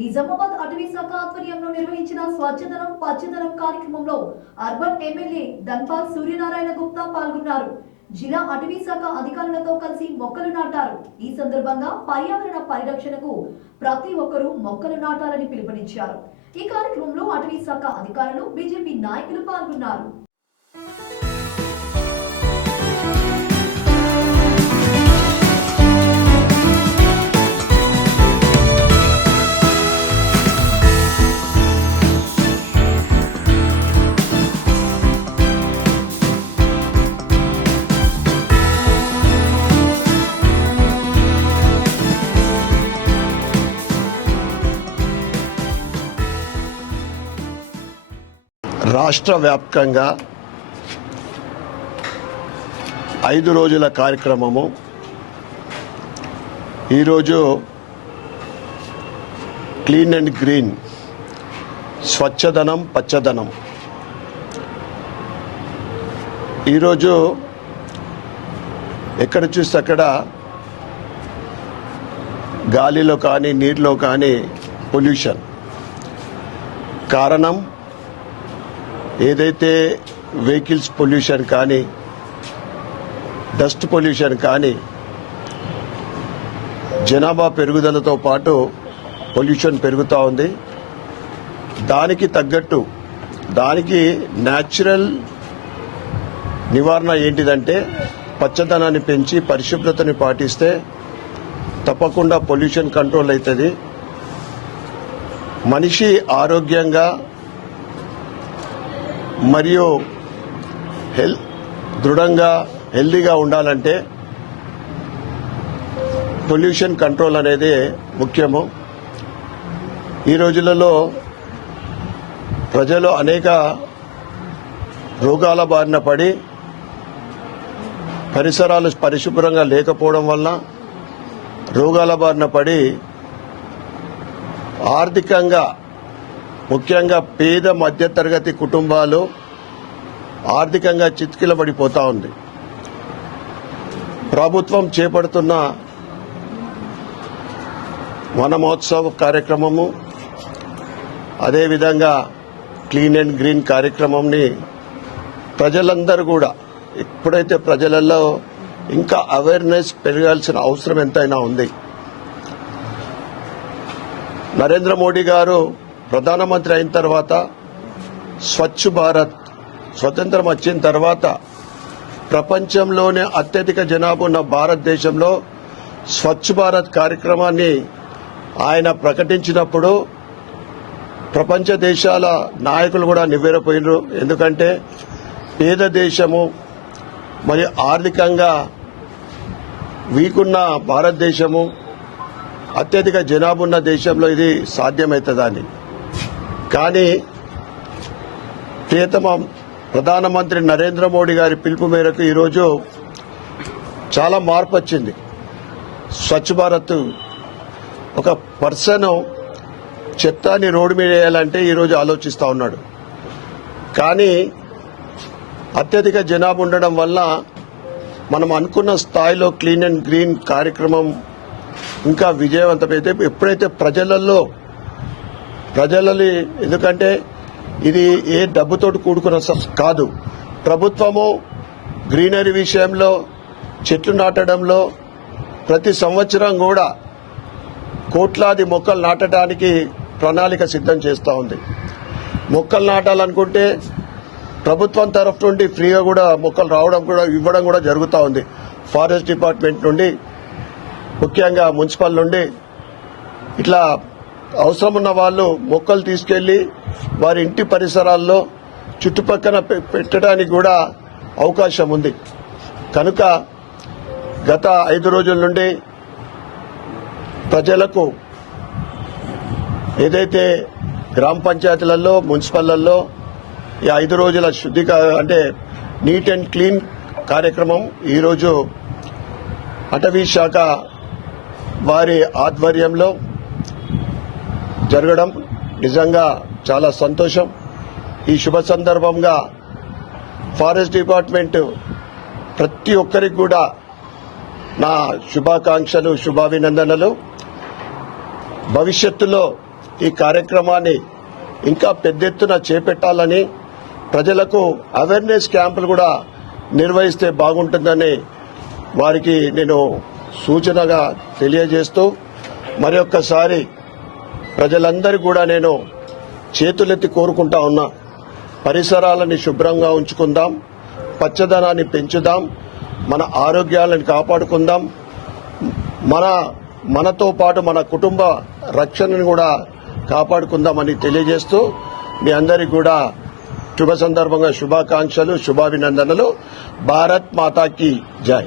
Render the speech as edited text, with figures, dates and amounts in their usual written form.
నిజామాబాద్ అటవీ శాఖ ఆధ్వర్యంలో నిర్వహించిన స్వచ్ఛదనం పచ్చదనం కార్యక్రమంలో అర్బన్ ఎమ్మెల్యే ధన్పాల్ సూర్యనారాయణ గుప్తా పాల్గొన్నారు. జిల్లా అటవీ శాఖ అధికారులతో కలిసి మొక్కలు నాటారు. ఈ సందర్భంగా పర్యావరణ పరిరక్షణకు ప్రతి ఒక్కరూ మొక్కలు నాటాలని పిలుపునిచ్చారు. ఈ కార్యక్రమంలో అటవీ శాఖ అధికారులు, బీజేపీ నాయకులు పాల్గొన్నారు. రాష్ట్ర వ్యాప్తంగా 5 రోజుల కార్యక్రమము. ఈరోజు క్లీన్ అండ్ గ్రీన్, స్వచ్ఛదనం పచ్చదనం. ఈరోజు ఎక్కడ చూస్తే అక్కడ గాలిలో కానీ నీటిలో కానీ పొల్యూషన్. కారణం ఏదైతే వెహికల్స్ పొల్యూషన్ కానీ, డస్ట్ పొల్యూషన్ కానీ, జనాభా పెరుగుదలతో పాటు పొల్యూషన్ పెరుగుతూ ఉంది. దానికి తగ్గట్టు దానికి న్యాచురల్ నివారణ ఏంటిదంటే పచ్చదనాన్ని పెంచి పరిశుభ్రతని పాటిస్తే తప్పకుండా పొల్యూషన్ కంట్రోల్ అవుతుంది. మనిషి ఆరోగ్యంగా మరియు దృఢంగా హెల్దీగా ఉండాలంటే పొల్యూషన్ కంట్రోల్ అనేది ముఖ్యము. ఈ రోజులలో ప్రజలు అనేక రోగాల బారిన పడి పరిసరాలు పరిశుభ్రంగా లేకపోవడం వల్ల రోగాల బారిన పడి ఆర్థికంగా, ముఖ్యంగా పేద మధ్యతరగతి కుటుంబాలు ఆర్థికంగా చితికిలబడిపోతా ఉంది. ప్రభుత్వం చేపడుతున్న వన మహోత్సవ కార్యక్రమము, అదేవిధంగా క్లీన్ అండ్ గ్రీన్ కార్యక్రమంని ప్రజలందరూ కూడా, ఎప్పుడైతే ప్రజలలో ఇంకా అవేర్నెస్ పెరగాల్సిన అవసరం ఎంతైనా ఉంది. నరేంద్ర మోడీ గారు ప్రధానమంత్రి అయిన తర్వాత స్వచ్ఛ భారత్, స్వతంత్రం వచ్చిన తర్వాత ప్రపంచంలోనే అత్యధిక జనాభా ఉన్న భారతదేశంలో స్వచ్ఛ భారత్ కార్యక్రమాన్ని ఆయన ప్రకటించినప్పుడు ప్రపంచ దేశాల నాయకులు కూడా నివ్వెరపోయినారు. ఎందుకంటే పేద దేశము మరి ఆర్థికంగా వీకున్న భారతదేశము, అత్యధిక జనాభా ఉన్న దేశంలో ఇది సాధ్యమవుతుందని. కానీ ప్రియతమ ప్రధానమంత్రి నరేంద్ర మోడీ గారి పిలుపు మేరకు ఈరోజు చాలా మార్పు వచ్చింది. స్వచ్ఛ భారత్, ఒక పర్సన్ చెత్తని రోడ్డు మీద వేయాలంటే ఈరోజు ఆలోచిస్తూ ఉన్నాడు. కానీ అత్యధిక జనాభా ఉండడం వల్ల మనం అనుకున్న స్థాయిలో క్లీన్ అండ్ గ్రీన్ కార్యక్రమం ఇంకా విజయవంతమైతే ఎప్పుడైతే ప్రజలలో ఎందుకంటే ఇది ఏ డబ్బుతోటి కూడుకున్న కాదు. ప్రభుత్వము గ్రీనరీ విషయంలో, చెట్లు నాటడంలో ప్రతి సంవత్సరం కూడా కోట్లాది మొక్కలు నాటడానికి ప్రణాళిక సిద్ధం చేస్తూ ఉంది. మొక్కలు నాటాలనుకుంటే ప్రభుత్వం తరఫు నుండి ఫ్రీగా కూడా మొక్కలు ఇవ్వడం కూడా జరుగుతూ ఉంది. ఫారెస్ట్ డిపార్ట్మెంట్ నుండి, ముఖ్యంగా మున్సిపల్ నుండి ఇట్లా అవసరం ఉన్న వాళ్ళు మొక్కలు తీసుకెళ్లి వారి ఇంటి పరిసరాల్లో చుట్టుపక్కల పెట్టడానికి కూడా అవకాశం ఉంది. కనుక గత 5 రోజుల నుండి ప్రజలకు ఏదైతే గ్రామ పంచాయతీలలో, మున్సిపల్లలో ఈ 5 రోజుల అంటే నీట్ అండ్ క్లీన్ కార్యక్రమం ఈరోజు అటవీ శాఖ వారి ఆధ్వర్యంలో జరగడం నిజంగా చాలా సంతోషం. ఈ శుభ సందర్భంగా ఫారెస్ట్ డిపార్ట్మెంట్ ప్రతి ఒక్కరికి కూడా నా శుభాకాంక్షలు, శుభాభినందనలు. భవిష్యత్తులో ఈ కార్యక్రమాన్ని ఇంకా పెద్ద ఎత్తున చేపట్టాలని, ప్రజలకు అవేర్నెస్ క్యాంపులు కూడా నిర్వహిస్తే బాగుంటుందని వారికి నేను సూచనగా తెలియజేస్తూ మరొక్కసారి ప్రజలందరూ కూడా నేను చేతులెత్తి కోరుకుంటా ఉన్నా. పరిసరాలని శుభ్రంగా ఉంచుకుందాం, పచ్చదనాన్ని పెంచుదాం, మన ఆరోగ్యాలను కాపాడుకుందాం, మనతో పాటు మన కుటుంబ రక్షణను కూడా కాపాడుకుందామని తెలియజేస్తూ మీ అందరికీ కూడా శుభ సందర్భంగా శుభాకాంక్షలు, శుభాభినందనలు. భారత్ మాతాకి జై.